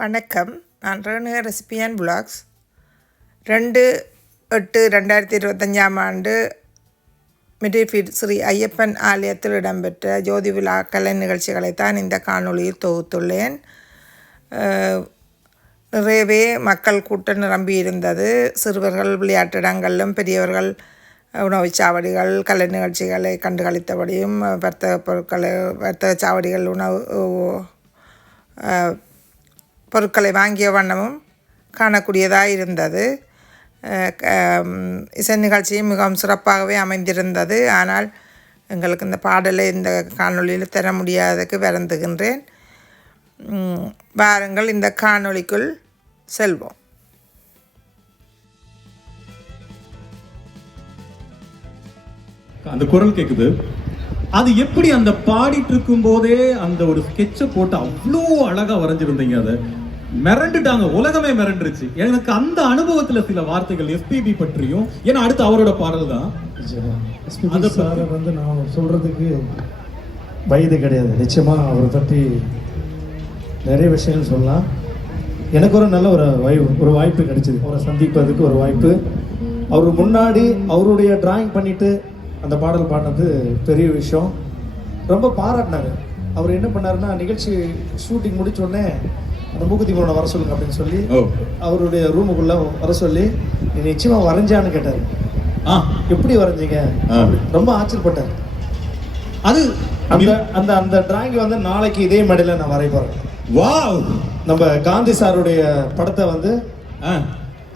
வணக்கம். நான் Renuka recipe and vlogs. 2/8/2025 Middlefield Sri Ayyappan ஆலயத்தில் இடம்பெற்ற ஜோதி விழா கலை நிகழ்ச்சிகளை தான் இந்த காணொளியில் தொகுத்துள்ளேன். நிறையவே மக்கள் கூட்டம் நிரம்பி இருந்தது. சிறுவர்கள் விளையாட்டிடங்களிலும் பெரியவர்கள் உணவுச் சாவடிகள் கலை நிகழ்ச்சிகளை கண்டுகளித்தபடியும் வர்த்தக சாவடிகள் உணவு பொருட்களை வாங்கிய வண்ணமும் காணக்கூடியதாக இருந்தது. இசை நிகழ்ச்சியும் மிகவும் சிறப்பாகவே அமைந்திருந்தது. ஆனால் எங்களுக்கு இந்த பாடலை இந்த காணொளியில் தர முடியாததுக்கு வருந்துகின்றேன். வாருங்கள் இந்த காணொளிக்குள் செல்வோம். அந்த குரல் கேக்குது. அது எப்படி அந்த பாடிட்டு இருக்கும் போதே அந்த ஒரு ஸ்கெட்சை போட்டு அவ்வளோ அழகா வரைஞ்சிருந்தீங்க. அதை மிரண்டுட்டாங்க, உலகமே மிரண்டுருச்சு. எனக்கு அந்த அனுபவத்துல சில வார்த்தைகள் எஸ்பிபி பற்றியும், ஏன்னா அடுத்து அவரோட பாடல் தான். எஸ்பிபி சாரை வந்து நான் சொல்றதுக்கு வயது கிடையாது. நிச்சயமா அவரை பற்றி நிறைய விஷயங்கள் சொல்லலாம். எனக்கு ஒரு நல்ல ஒரு வாய்ப்பு கிடைச்சிது அவரை சந்திப்பதுக்கு ஒரு வாய்ப்பு. அவர் முன்னாடி அவருடைய டிராயிங் பண்ணிட்டு அந்த பாடல் பாடினது பெரிய விஷயம். ரொம்ப பாராட்டினாங்க. அவர் என்ன பண்ணாருன்னா, நிகழ்ச்சி ஷூட்டிங் முடிச்ச உடனே அந்த மூக்குத்தி மூணை வர சொல்லுங்க அப்படின்னு சொல்லி அவருடைய ரூமுக்குள்ள வர சொல்லி, நீ நிச்சயமா வரைஞ்சான்னு கேட்டாரு. எப்படி வரைஞ்சீங்க? ரொம்ப ஆச்சரியப்பட்டார். அது அந்த அந்த அந்த டிராயிங் வந்து நாளைக்கு இதே மேடையில் நான் வரைய போறேன். வாவ்! நம்ம காந்தி சாருடைய படத்தை வந்து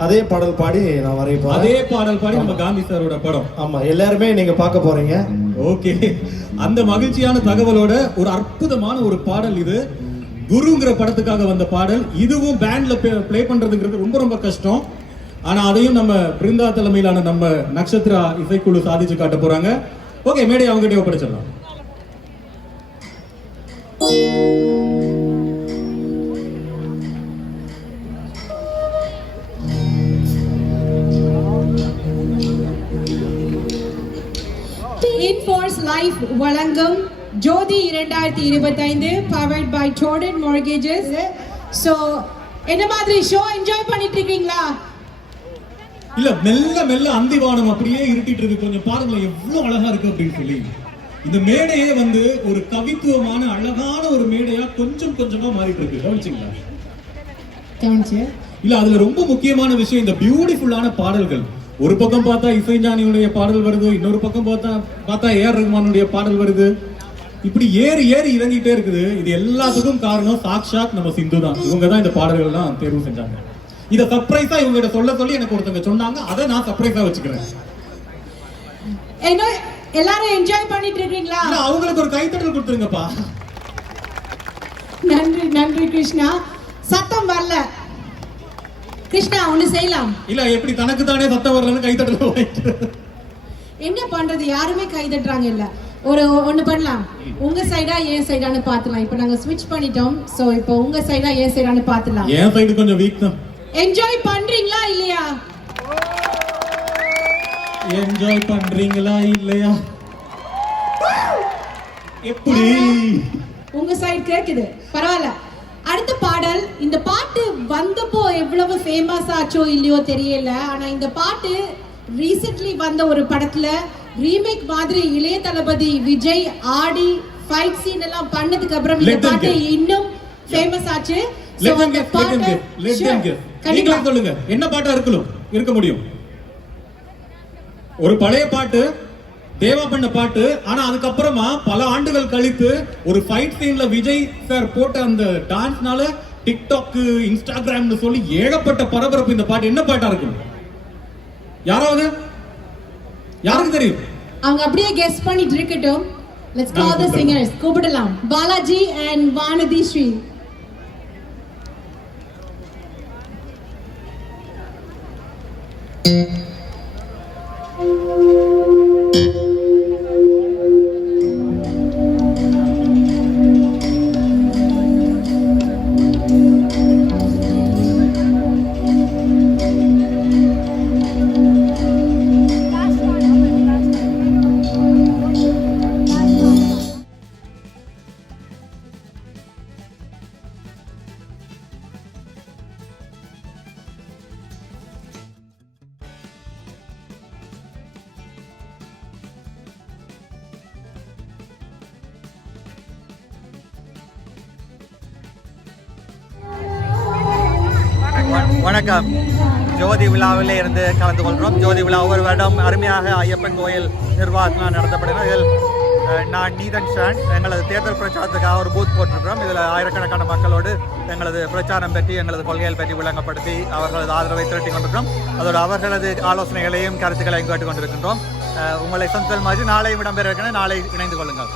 அதே பாடல் பாடி நான் வரையப்போறேன். அதே பாடல் பாடி நம்ம காந்தி சாரோட படம். ஆமா, எல்லாருமே நீங்க பார்க்க போறீங்க. ஓகே, அந்த மகிழ்ச்சியான தகவலோட ஒரு அற்புதமான ஒரு பாடல் இது. குருங்கிற படத்துக்காக வந்த பாடல். இதுவும் பேண்ட்ல பிளே பண்றதுங்கிறது ரொம்ப ரொம்ப கஷ்டம். ஆனா அதையும் நம்ம பிருந்தா தலைமையிலான நம்ம நட்சத்திரா இசைக்குழு சாதிச்சு காட்ட போறாங்க. ஓகே, மேடை அவங்ககிட்ட ஒப்படைச்சிடலாம். இன்ஃபோர்ஸ் லைஃப் வழங்கும் ஜோதி 2025 பவர்ட் பை ட்ரோடன் மார்கேஜஸ். ஸோ என்ன மாதிரி ஷோ என்ஜாய் பண்ணிட்டு இருக்கீங்களா? இல்ல, மெல்ல மெல்ல அந்திவானம் அப்படியே இருட்டிட்டு இருக்கு. கொஞ்சம் பாருங்களேன் எவ்வளவு அழகா இருக்கு அப்படின்னு சொல்லி. இந்த மேடையே வந்து ஒரு கவித்துவமான அழகான ஒரு மேடையா கொஞ்சம் கொஞ்சமா மாறிட்டு இருக்கு. கவனிச்சிங்களா? இல்ல, அதுல ரொம்ப முக்கியமான விஷயம் இந்த பியூட்டிஃபுல்லான பாடல்கள். ஒரு பக்கம் பார்த்தா இசைஞானியுடைய பாடல் வருது, இன்னொரு பக்கம் பார்த்தா ஏஆர் ரஹ்மானுடைய பாடல் வருது. இப்படி ஏறி ஏறி இறங்கிட்டே இருக்குது. இது எல்லாத்துக்கும் காரணம் சாக்ஷாத் நம்ம சிந்து தான். இவங்க தான் இந்த பாடல்கள் எல்லாம் தேர்வு செஞ்சாங்க. இதை சர்ப்ரைஸா இவங்க சொல்லி எனக்கு ஒருத்தங்க சொன்னாங்க. அதை நான் சர்ப்ரைஸா வச்சுக்கிறேன். எல்லாரும் என்ஜாய் பண்ணிட்டு இருக்கீங்களா? அவங்களுக்கு ஒரு கைத்தட்டல் கொடுத்துருங்கப்பா. நன்றி நன்றி கிருஷ்ணா. சத்தம் வரல கிருஷ்ணா, ஒண்ணு செய்யலாம். இல்ல, எப்படி தனக்கு தானே சத்தம் வரலன்னு கைத்தட்டல் என்ன பண்றது? யாருமே கைதட்டுறாங்க இல்ல. ஒண்ணு பண்ணலாம். உங்க சைடா என் சைடான்னு பாத்துலாம். இப்போ நாங்க ஸ்விட்ச் பண்ணிட்டோம். சோ இப்போ உங்க சைடா என் சைடான்னு பாத்துலாம். என் சைடு கொஞ்சம் வீக் தான். என்ஜாய் பண்றீங்களா இல்லையா? என்ஜாய் பண்றீங்களா இல்லையா? எப்படி உங்க சைடு கேக்குது? பரவாயில்ல. அடுத்த பாடல். இந்த பாட்டு வந்தப்போ எவ்வளவு ஃபேமஸ் ஆச்சோ இல்லையோ தெரியல. ஆனா இந்த பாட்டு ரீசென்ட்லி வந்த ஒரு படத்துல ரீமேக் மாதிரி இளைய தளபதி விஜய் ஆடி ஃபைட் சீன் எல்லாம் பண்ணதுக்கு அப்புறம் இந்த பாட்டு இன்னும் ஃபேமஸ் ஆச்சு. சோ அந்த பாட்டு நீங்களே சொல்லுங்க, என்ன பாட்டா இருக்க முடியும்? ஒரு பழைய பாட்டு, தேவா பண்ண பாட்டு. ஆனா அதுக்கப்புறமா பல ஆண்டுகள் கழித்து ஒரு ஃபைட் சீன்ல விஜய் சார் போட்ட அந்த டான்ஸ்னால டிக்டாக், இன்ஸ்டாகிராம்னு சொல்லி ஏகப்பட்ட பரபரப்பு. இந்த பாட்டு என்ன பாட்டா இருக்கும்? யாருக்கு தெரியும்? அவங்க அப்படியே கெஸ் பண்ணிட்டு இருக்கட்டும். Let's call the singers. கூப்பிடலாம். பாலாஜி and வானதி ஸ்ரீ. வணக்கம். ஜோதி விழாவிலே இருந்து கலந்து கொள்கிறோம். ஜோதி விழா ஒவ்வொரு வருடம் அருமையாக ஐயப்பன் கோயில் நிர்வாகத்தினால் நடத்தப்படுகிறது. இதில் நான் நீதன் ஷான் எங்களது தேர்தல் பிரச்சாரத்துக்காக ஒரு பூத் போட்டிருக்கிறோம். இதில் ஆயிரக்கணக்கான மக்களோடு எங்களது பிரச்சாரம் பற்றி எங்களது கொள்கைகள் பற்றி விளங்கப்படுத்தி அவர்களது ஆதரவை திரட்டி கொண்டிருக்கிறோம். அதோடு அவர்களது ஆலோசனைகளையும் கருத்துக்களையும் கேட்டுக்கொண்டிருக்கின்றோம். உங்களை சந்தித்தல் மாதிரி நாளை இடம்பெற இருக்கிறேன். நாளை இணைந்து கொள்ளுங்கள்.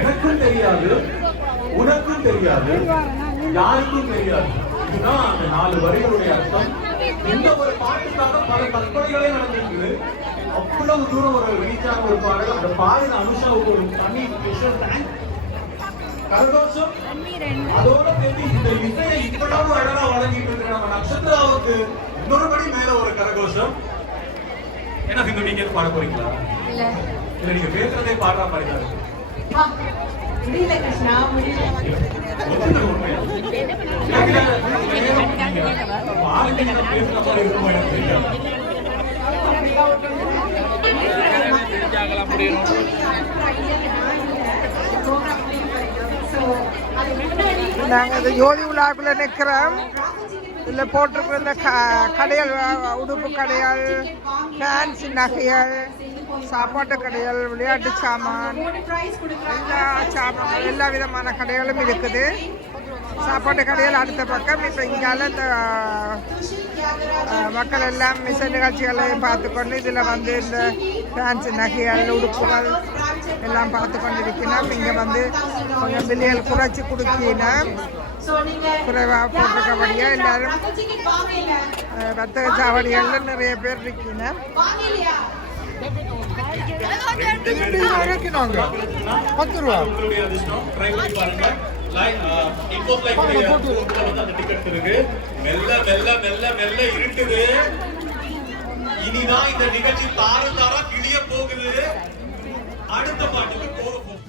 எனக்கும் தெரியாது, உனக்கும் தெரியாது, யாருக்கும் தெரியாது. இதுதான் அந்த 4 வரிகளுடைய அர்த்தம். இந்த ஒரு பாட்டுக்காக பல கற்பனைகளே நடந்திருக்குது. அவ்வளவு தூரம் ஒரு ரீச்சான ஒரு பாடல். அந்த பாடல் அனுஷாவுக்கு ஒரு தனி ஸ்பெஷல் தேங்க். கரகோஷம் அதோட சேர்த்து இந்த இசையை இவ்வளவு அழகா வழங்கிட்டு இருக்கிற நம்ம நட்சத்திராவுக்கு இன்னொரு படி மேல ஒரு கரகோஷம். என்ன சிந்து, நீங்க பாட போறீங்களா? இல்ல நீங்க பேசுறதே பாடுறா பாடினாரு. முடியல கிருஷ்ணா, முடியல. நாங்கள் இந்த ஜோதி விழாக்குள்ள நிற்கிறோம். இதில் போட்டிருக்கிற இந்த கடைகள், உடுப்பு கடைகள், ஃபேன்சி நகைகள், சாப்பாட்டு கடைகள், விளையாட்டு சாமான், எல்லா சாமான்கள், எல்லா விதமான கடைகளும் இருக்குது. சாப்பாட்டு கடைகள் அடுத்த பக்கம். இப்போ இங்கால இந்த மக்கள் எல்லாம் மிசை நிகழ்ச்சிகளையும் பார்த்துக்கொண்டு இதில் வந்து இந்த ஃபேன்சி நகைகள், உடுப்புகள் எல்லாம் பார்த்து கொண்டிருக்கணும். இங்கே வந்து கொஞ்சம் பில்லியல் குறைச்சி கொடுக்கணும். குறைவாக போட்டிருக்கபடியா எல்லாரும் வர்த்தக சாவடிகளில் நிறைய பேர் இருக்கணும். இனிதான் இந்த நிகழ்ச்சி தார தாரா கிளிய போகுது. அடுத்த பாட்டுக்கு போக போகுது.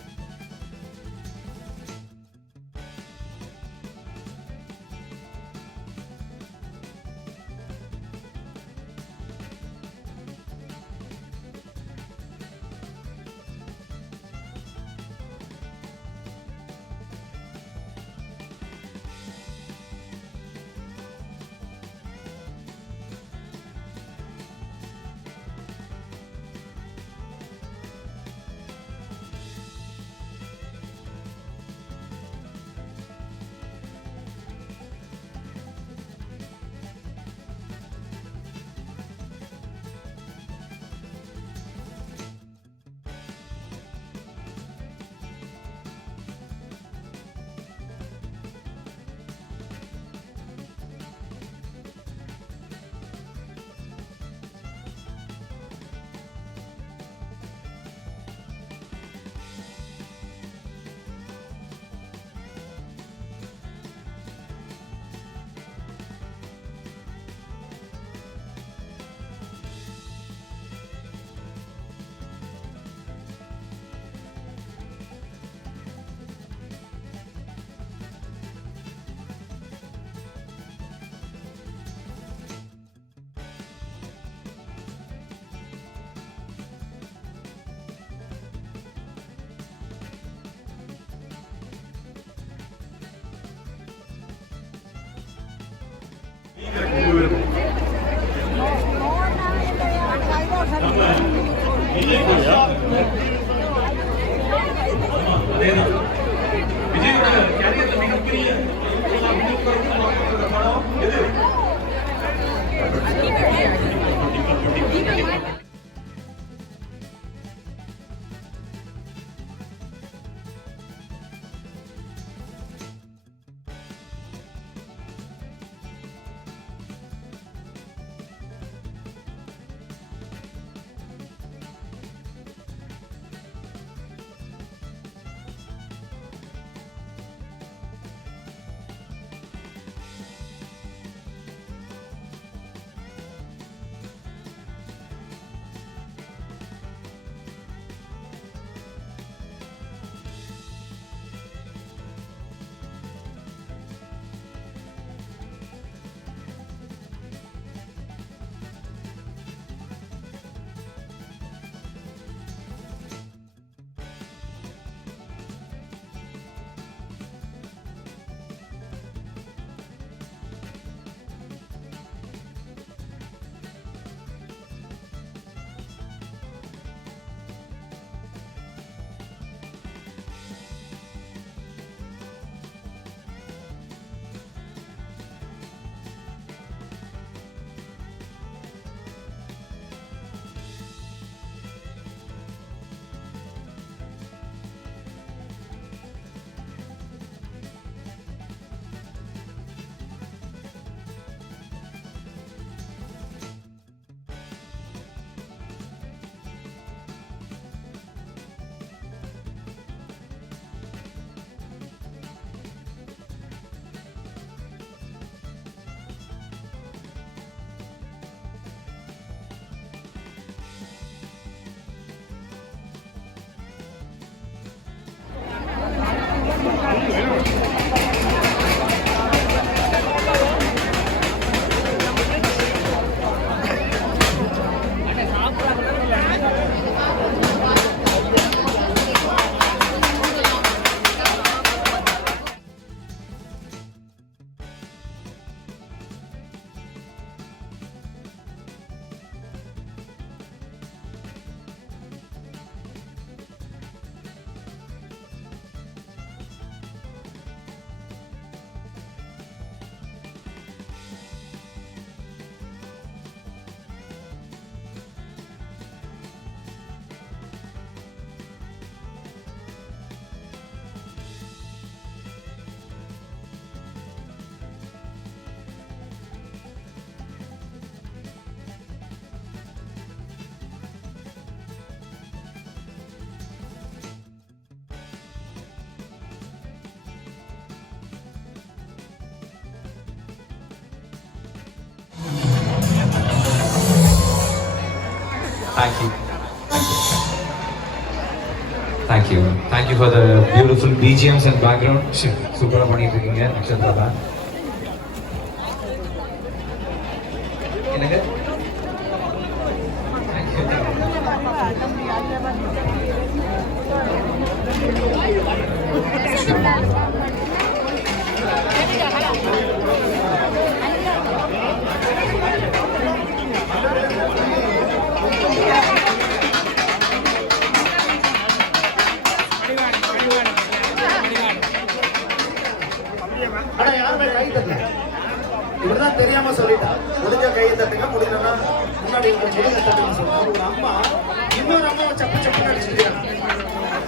Thank you. Thank you. Thank you for the beautiful BGMs and background. Super பண்ணிட்டு இருக்கீங்க நக்ஷத்ரா. என்னங்க? Thank you. ஆனா யாருமே கை தட்டல. இவர்தான் தெரியாம சொல்லிட்டா. முடிஞ்ச கையை தட்டுங்க, முடியலன்னா முன்னாடி முடிஞ்ச தட்டுங்க சொல்லுங்க. ஒரு அம்மா இன்னொரு அம்மாவை சப்பு சப்பு அடிச்சிருக்காங்க.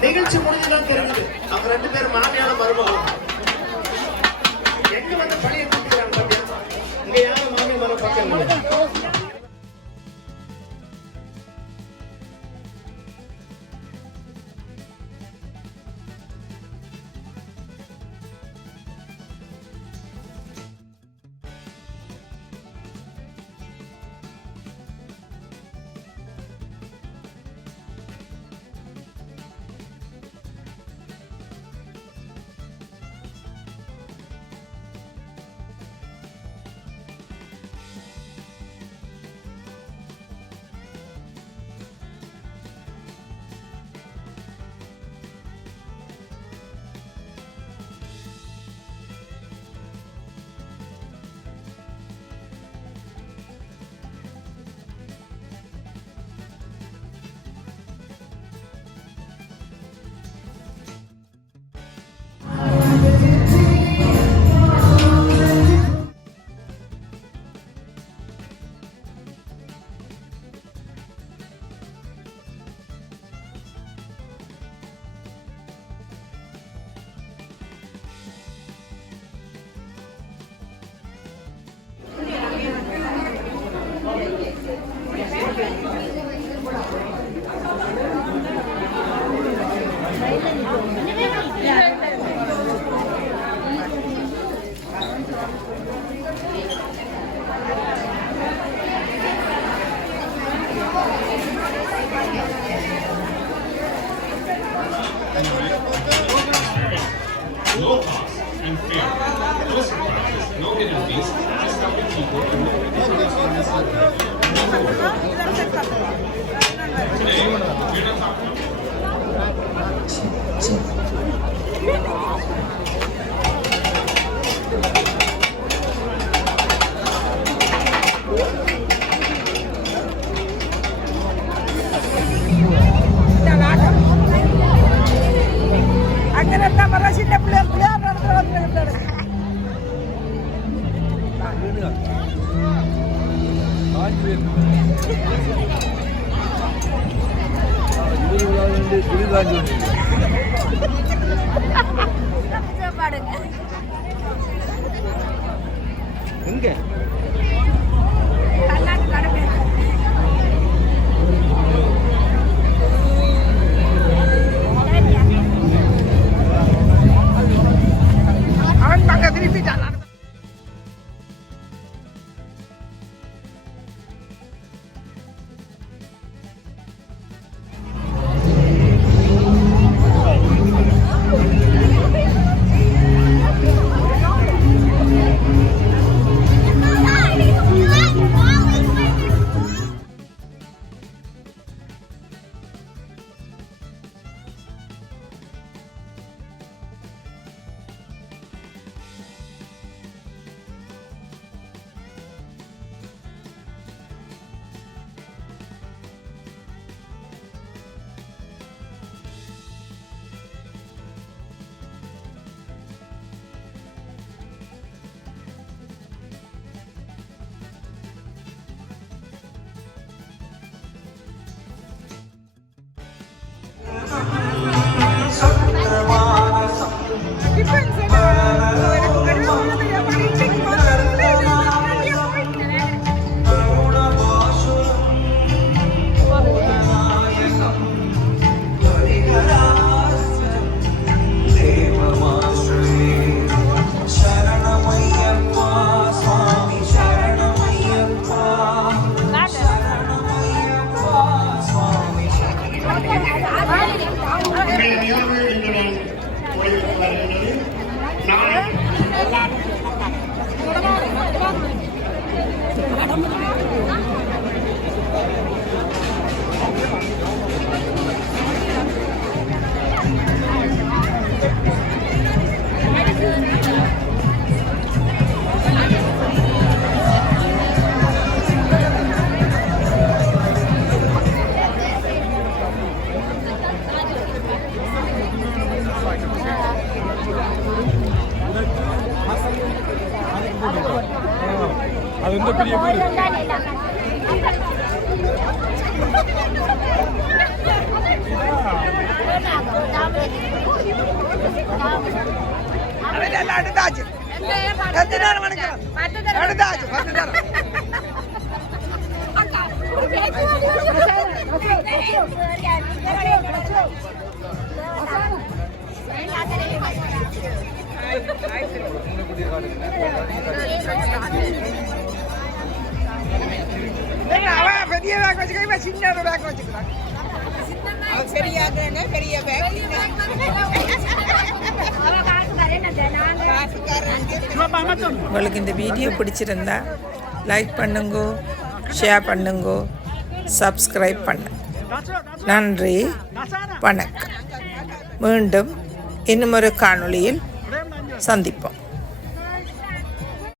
நிகழ்ச்சி முடிஞ்சுதான் தெரியுது அவங்க 2 பேரும் மாமியால மருமகள். எங்க வந்து பழிய தூக்கிறாங்க பாத்தியா? இங்க யாரும் மாமியா மரம் பக்கம் இல்லை. Low cost and fair. No surprises, no hidden fees. Just help the people to know today, we're not talking അങ്ങനെ എന്താ മറശിന്റെ പിള്ളേർ எங்க அவன் பங்க திருப்பிட்டான். Hi. அதெல்லாம் எடுத்தாச்சு. எத்தனை நேரம் வணக்கம்? எடுத்தாச்சு 10 நேரம். அவன் பெரிய பேக் வச்சுக்க, சின்ன பேக் வச்சுக்கிறான். உங்களுக்கு இந்த வீடியோ பிடிச்சிருந்தா லைக் பண்ணுங்க, ஷேர் பண்ணுங்க, சப்ஸ்கிரைப் பண்ணுங்க. நன்றி, வணக்கம். மீண்டும் இன்னும் ஒரு காணொளியில் சந்திப்போம்.